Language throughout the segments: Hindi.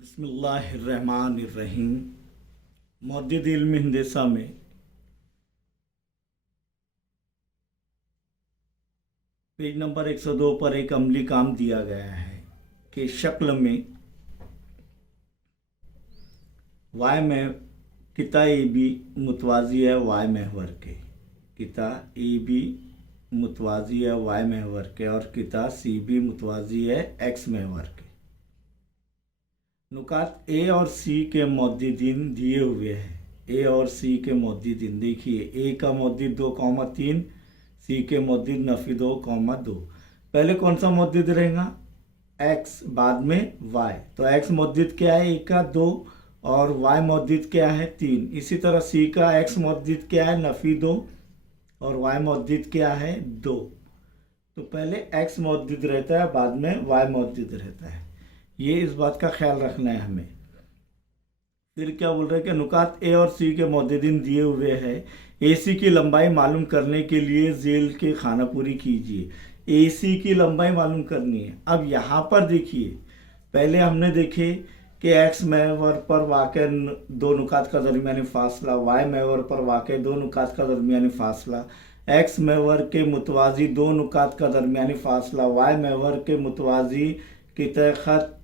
बिस्मिल्लाहिर्रहमानिर्रहीम। मुद्दत इल्म हिंदसा में पेज नंबर 102 पर एक अमली काम दिया गया है कि शक्ल में वाई में किता ए बी मुतवाजी है वाई महवर के, किता ए बी मुतवाजी है वाई महवर के और किता सी बी मुतवाजी है एक्स महवर के। नुकात ए और सी के मौद्दीन दिए हुए हैं। ए और सी के मौद्दीन देखिए, ए का मौद्दिद 2,3, सी के मौद्दिद नफ़ी 2,2। पहले कौन सा मौद्दिद रहेगा? एक्स, बाद में वाई। तो एक्स मौद्दिद क्या है? ए का 2 और वाई मौद्दिद क्या है? 3। इसी तरह सी का एक्स मौद्दिद क्या है? नफ़ी 2 और वाई मौद्दिद क्या है? 2। तो पहले एक्स मौद्दिद रहता है, बाद में वाई मौद्दिद रहता है। ये इस बात का ख्याल रखना है हमें। फिर क्या बोल रहे हैं कि नुकात ए और सी के मौद्दीन दिए हुए हैं। ए सी की लंबाई मालूम करने के लिए झेल के खाना पूरी कीजिए। ए सी की लंबाई मालूम करनी है। अब यहाँ पर देखिए, पहले हमने देखे कि एक्स महवर पर वाक़ 2 नुकात का दरमियानी फासला, वाई महवर पर वाक़ 2 नुकात का दरमियानी फासला, एक्स महवर के मुतवाजी 2 नुकात का दरमियानी फासला, वाई महवर के मुतवाजी की तय ख़त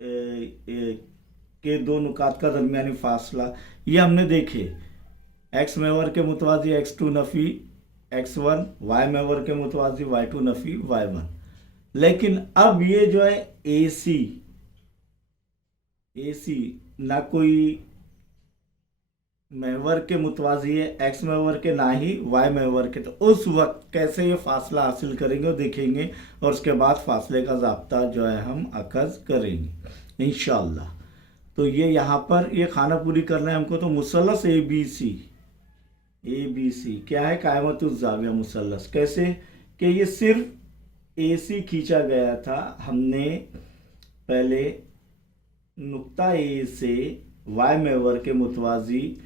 के 2 नुकात का दरमियानी फासला, ये हमने देखे। एक्स महवर के मुतवाजी x2 नफ़ी x1, वाई महवर के मुतवाजी y2 नफ़ी y1। लेकिन अब ये जो है ए सी ना कोई महवर के मुतवाजी है एक्स महवर के, ना ही वाई महवर के। तो उस वक्त कैसे ये फासला हासिल करेंगे वो देखेंगे और उसके बाद फासले का ज़ाब्ता जो है हम अखज़ करेंगे इंशाअल्लाह। तो ये यहाँ पर ये खाना पूरी करना है हमको। तो मुसल्लस ए बी सी क्या है? कायमतुज़्ज़ाविया मुसल्लस। कैसे कि ये सिर्फ ए सी खींचा गया था। हमने पहले नुक्ता ए से वाई महवर के मुतवाजी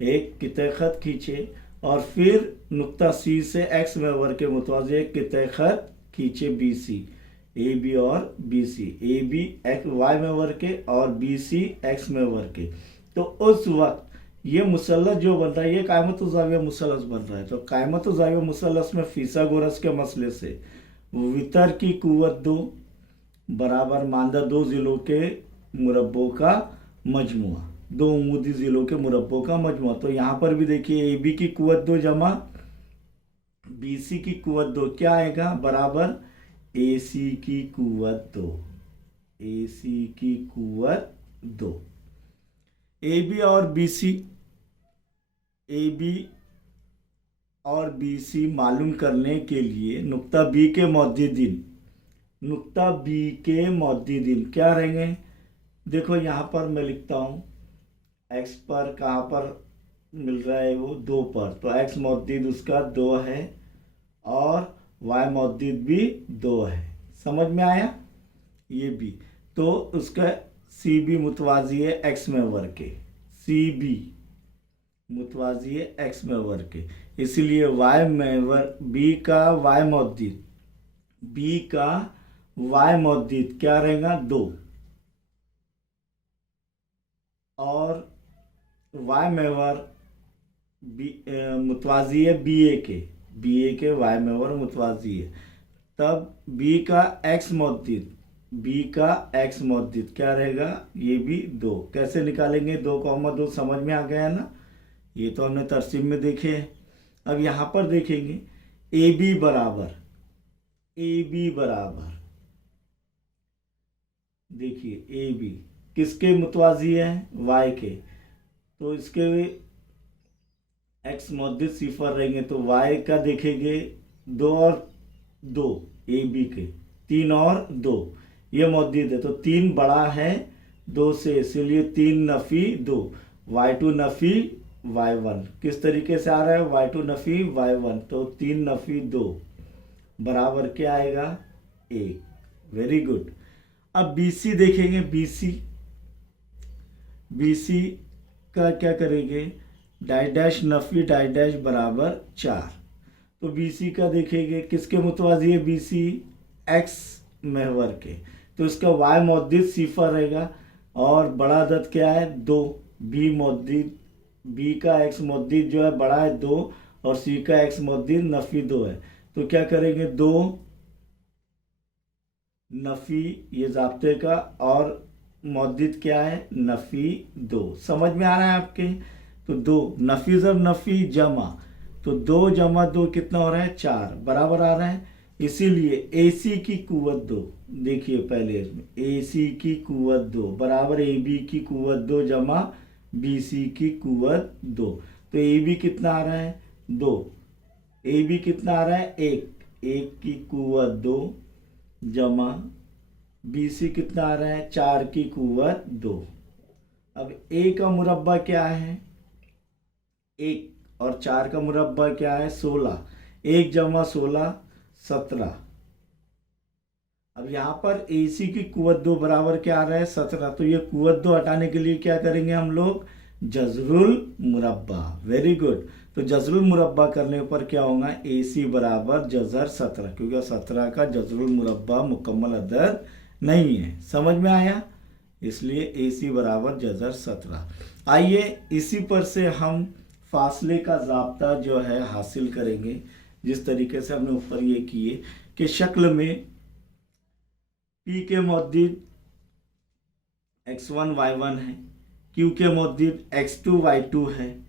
एक कितने ख़त खींचे और फिर नुक्ता सी से एक्स महवर के मुतवाजी एक कितने ख़त खींचे बी सी, ए बी और B C, A B X Y महवर के और बी सी एक्स महवर के। तो उस वक्त ये मुसल्लस जो बन रहा है ये कायमतुज़्ज़ाविया मुसल्लस बन रहा है। तो कायमतुज़्ज़ाविया मुसल्लस में फीसागोरस के मसले से वितर की कुव्वत 2 बराबर मानदा 2 ज़िलों के मुरब्बों का मजमुआ, 2 उमूदी ज़िलों के मुरब्बों का मजमुआ। तो यहाँ पर भी देखिए ए बी की कुव्वत 2 जमा बी सी की कुव्वत 2 क्या आएगा? बराबर ए सी की कुव्वत 2, ए सी की कुव्वत 2। ए बी और बी सी मालूम करने के लिए नुक्ता बी के मौद्दीन क्या रहेंगे? देखो यहाँ पर मैं लिखता हूँ एक्स पर कहाँ पर मिल रहा है वो 2 पर, तो एक्स मौद्दीद उसका 2 है और वाई मौद्दीद भी 2 है। समझ में आया? ये भी तो उसका सी बी मुतवाजी है एक्स महवर के, सी बी मुतवाजी है एक्स महवर के, इसलिए वाई महवर बी का वाई मौद्दीद क्या रहेगा? 2 और वाई महवर मुतवाजी है बी ए के वाई महवर मुतवाजी है। तब बी का एक्स मौद्दीद क्या रहेगा? ये भी 2। कैसे निकालेंगे? 2,2 समझ में आ गया ना? ये तो हमने तरसीब में देखे हैं। अब यहाँ पर देखेंगे ए बी बराबर देखिए ए बी किसके मुतवाजी है? वाई के। तो इसके एक्स मौद्दीद सिफर रहेंगे तो वाई का देखेंगे 2 और 2 ए बी के, 3 और 2 ये मौद्दीद है। तो 3 बड़ा है 2 से, इसलिए 3 नफ़ी 2, y2 नफ़ी y1। किस तरीके से आ रहा है? y2 नफ़ी y1, तो 3 नफ़ी 2 बराबर क्या आएगा? 1। Very good. अब बी सी देखेंगे। बी सी का क्या करेंगे? डाई डैश नफ़ी डाई डैश बराबर 4। तो बी सी का देखेंगे किसके मुतवाजी है? बी सी एक्स महवर के। तो इसका वाई मौद्दिद सिफर रहेगा और बड़ा अदद क्या है 2। बी मौद्दिद, बी का एक्स मौद्दिद जो है बड़ा है 2 और सी का एक्स मौद्दिद नफी 2 है। तो क्या करेंगे 2 नफी ये ज़ाब्ते का और मौद्दिद क्या है नफी 2। समझ में आ रहा है आपके? तो 2 नफी जब नफी जमा, तो 2 जमा 2 कितना हो रहा है 4 बराबर आ रहा है। इसीलिए AC की कुव्वत 2, देखिए पहले इसमें AC की कुव्वत 2 बराबर AB की कुव्वत 2 जमा BC की कुव्वत 2। तो AB कितना आ रहा है 2, AB कितना आ रहा है 1 की कुव्वत 2 जमा BC कितना आ रहा है 4 की कुव्वत 2। अब A का मुरब्बा क्या है 1 और 4 का मुरब्बा क्या है 16, 1 जमा 16 17। अब यहाँ पर AC की कुव्वत 2 बराबर क्या आ रहा है 17। तो ये कुव्वत 2 हटाने के लिए क्या करेंगे हम लोग जजरुल मुरब्बा। Very good. तो जजरुल मुरब्बा करने पर क्या होगा AC बराबर जजर 17, क्योंकि 17 का जजरुल मुरब्बा मुकम्मल अदद नहीं है। समझ में आया? इसलिए AC बराबर जजर 17। आइए इसी पर से हम फासले का ज़ाब्ता जो है हासिल करेंगे। जिस तरीके से हमने ऊपर ये किए कि शक्ल में P के मौद्दिद x1 y1 है, Q के मौद्दिद x2 y2 है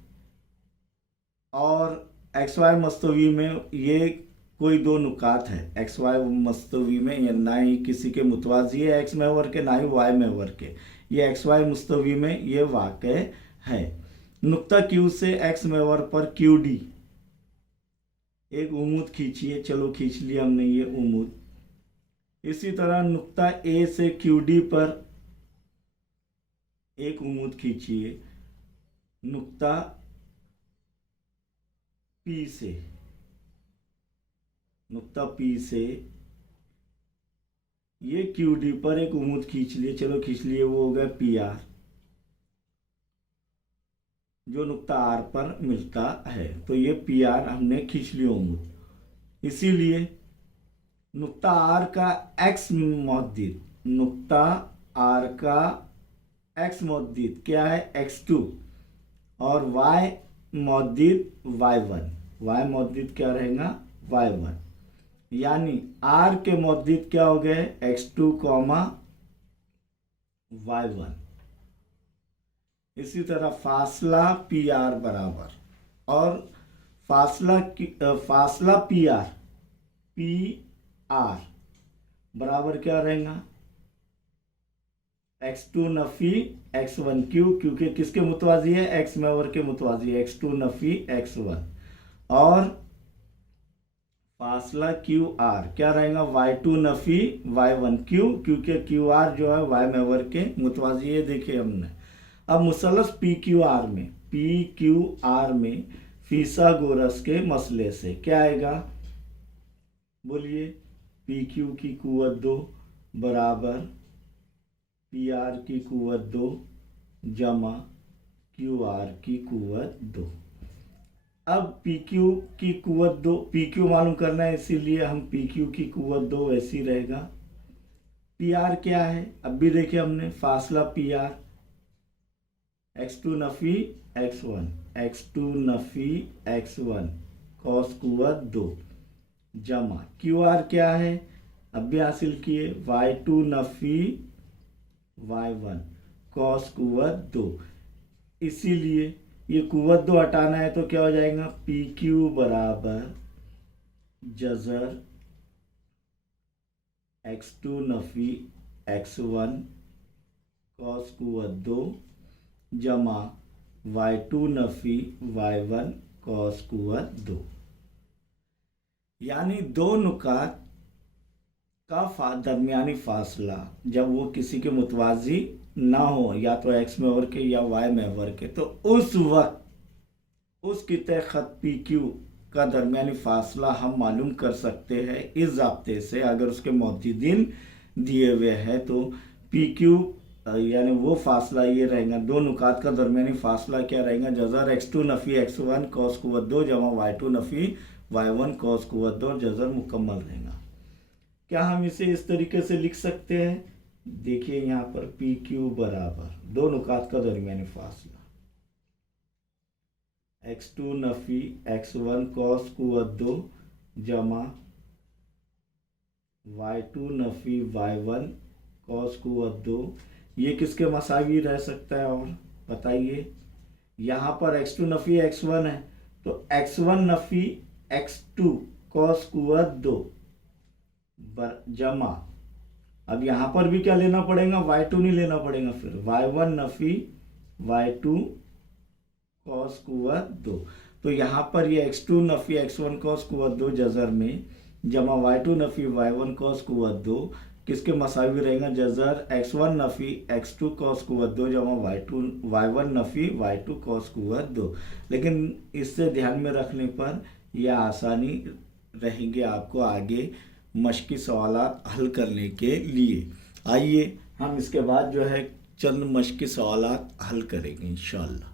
और xy मस्तवी में ये कोई दो नुकात है। xy मस्तवी में ये ना ही किसी के मुतवाज़ी है x महवर के, ना ही y महवर के। ये xy मुस्तवी में ये वाक़ है। नुक्ता Q से x महवर पर QD एक उमूद खींचिए। चलो खींच लिया हमने ये उमूद। इसी तरह नुक्ता A से QD पर एक उमूद खींचिए। नुक्ता P से, नुक्ता P से ये QD पर एक उमूद खींच लिए। चलो खींच लिए, वो हो गया PR जो नुक्ता R पर मिलता है। तो ये PR हमने खींच लिया उमूद। इसीलिए नुक्ता R का X मौद्दिद, नुक्ता R का X मौद्दिद क्या है x2 और Y मौद्दिद y1। Y मौद्दिद क्या रहेगा y1, यानी R के मौद्दिद क्या हो गए x2, y1। इसी तरह फासला PR बराबर और फासला PR बराबर क्या रहेगा x2 नफी x1 क्योंकि किसके मुतवाजी है x महवर के मुतवाजी है x2 नफी x1। और फासला QR क्या रहेगा y2 नफी y1 क्योंकि QR जो है y महवर के मुतवाजी है। देखिए हमने अब मुसलस PQR में फीसागोरस के मसले से क्या आएगा बोलिए। PQ की कुव्वत 2 बराबर PR की कुव्वत 2 जमा QR की कुव्वत 2। अब PQ की कुव्वत 2 PQ मालूम करना है, इसीलिए हम PQ की कुव्वत 2 वैसी रहेगा। PR क्या है अब भी देखिए हमने फासला PR x2 नफी x1, x2 नफी x1 कॉस कुव्वत 2 जमा QR क्या है अब भी हासिल किए y2 नफी y1 कॉस कुव्वत 2। इसीलिए ये कुव्वत 2 हटाना है तो क्या हो जाएगा PQ बराबर जजर x2 नफी x1 कॉस कुव्वत 2 जमा y2 नफी y1 कॉस कुव्वत 2। यानी दो नुकात का दरमियानी फासला जब वो किसी के मुतवाजी ना हो, या तो x महवर के या y महवर के, तो उस वक्त उस किते खत PQ का दरमियानी फासला हम मालूम कर सकते हैं इस ज़ाब्ते से। अगर उसके मौजूदीन दिए हुए हैं तो PQ यानी वो फासला ये रहेगा, दो नुकात का दरमियानी फासला क्या रहेगा जजर x2 नफी x1 कॉस कुव्वत 2 जमा y2 नफी y1 कॉस कुव्वत 2 जजर मुकम्मल रहेगा। क्या हम इसे इस तरीके से लिख सकते हैं देखिए यहाँ पर पी क्यू बराबर दो नुकात का दरमियानी फासला x2 नफी x1 कॉस कुवत 2 जमा y2 नफी y1 कॉस कुवत 2, ये किसके मसावी रह सकता है और बताइए। यहाँ पर x2 नफी x1 है तो x1 नफी x2 कॉस कुवत 2 जमा, अब यहाँ पर भी क्या लेना पड़ेगा, y2 नहीं लेना पड़ेगा, फिर y1 नफी y2 कॉस कुवत 2। तो यहाँ पर ये x2 नफी x1 कॉस कुवत 2 जजर में जमा y2 नफी y1 कॉस कुवत 2 किसके मसावी रहेगा, Jhajjar x1 Nafi x2 cos कुवत 2 जमा y1 नफी y2 कॉस कुवत 2। लेकिन इससे ध्यान में रखने पर यह आसानी रहेंगे आपको आगे मश्की सवालात हल करने के लिए। आइए हम इसके बाद जो है चंद मश्की सवालात हल करेंगे इंशाअल्लाह।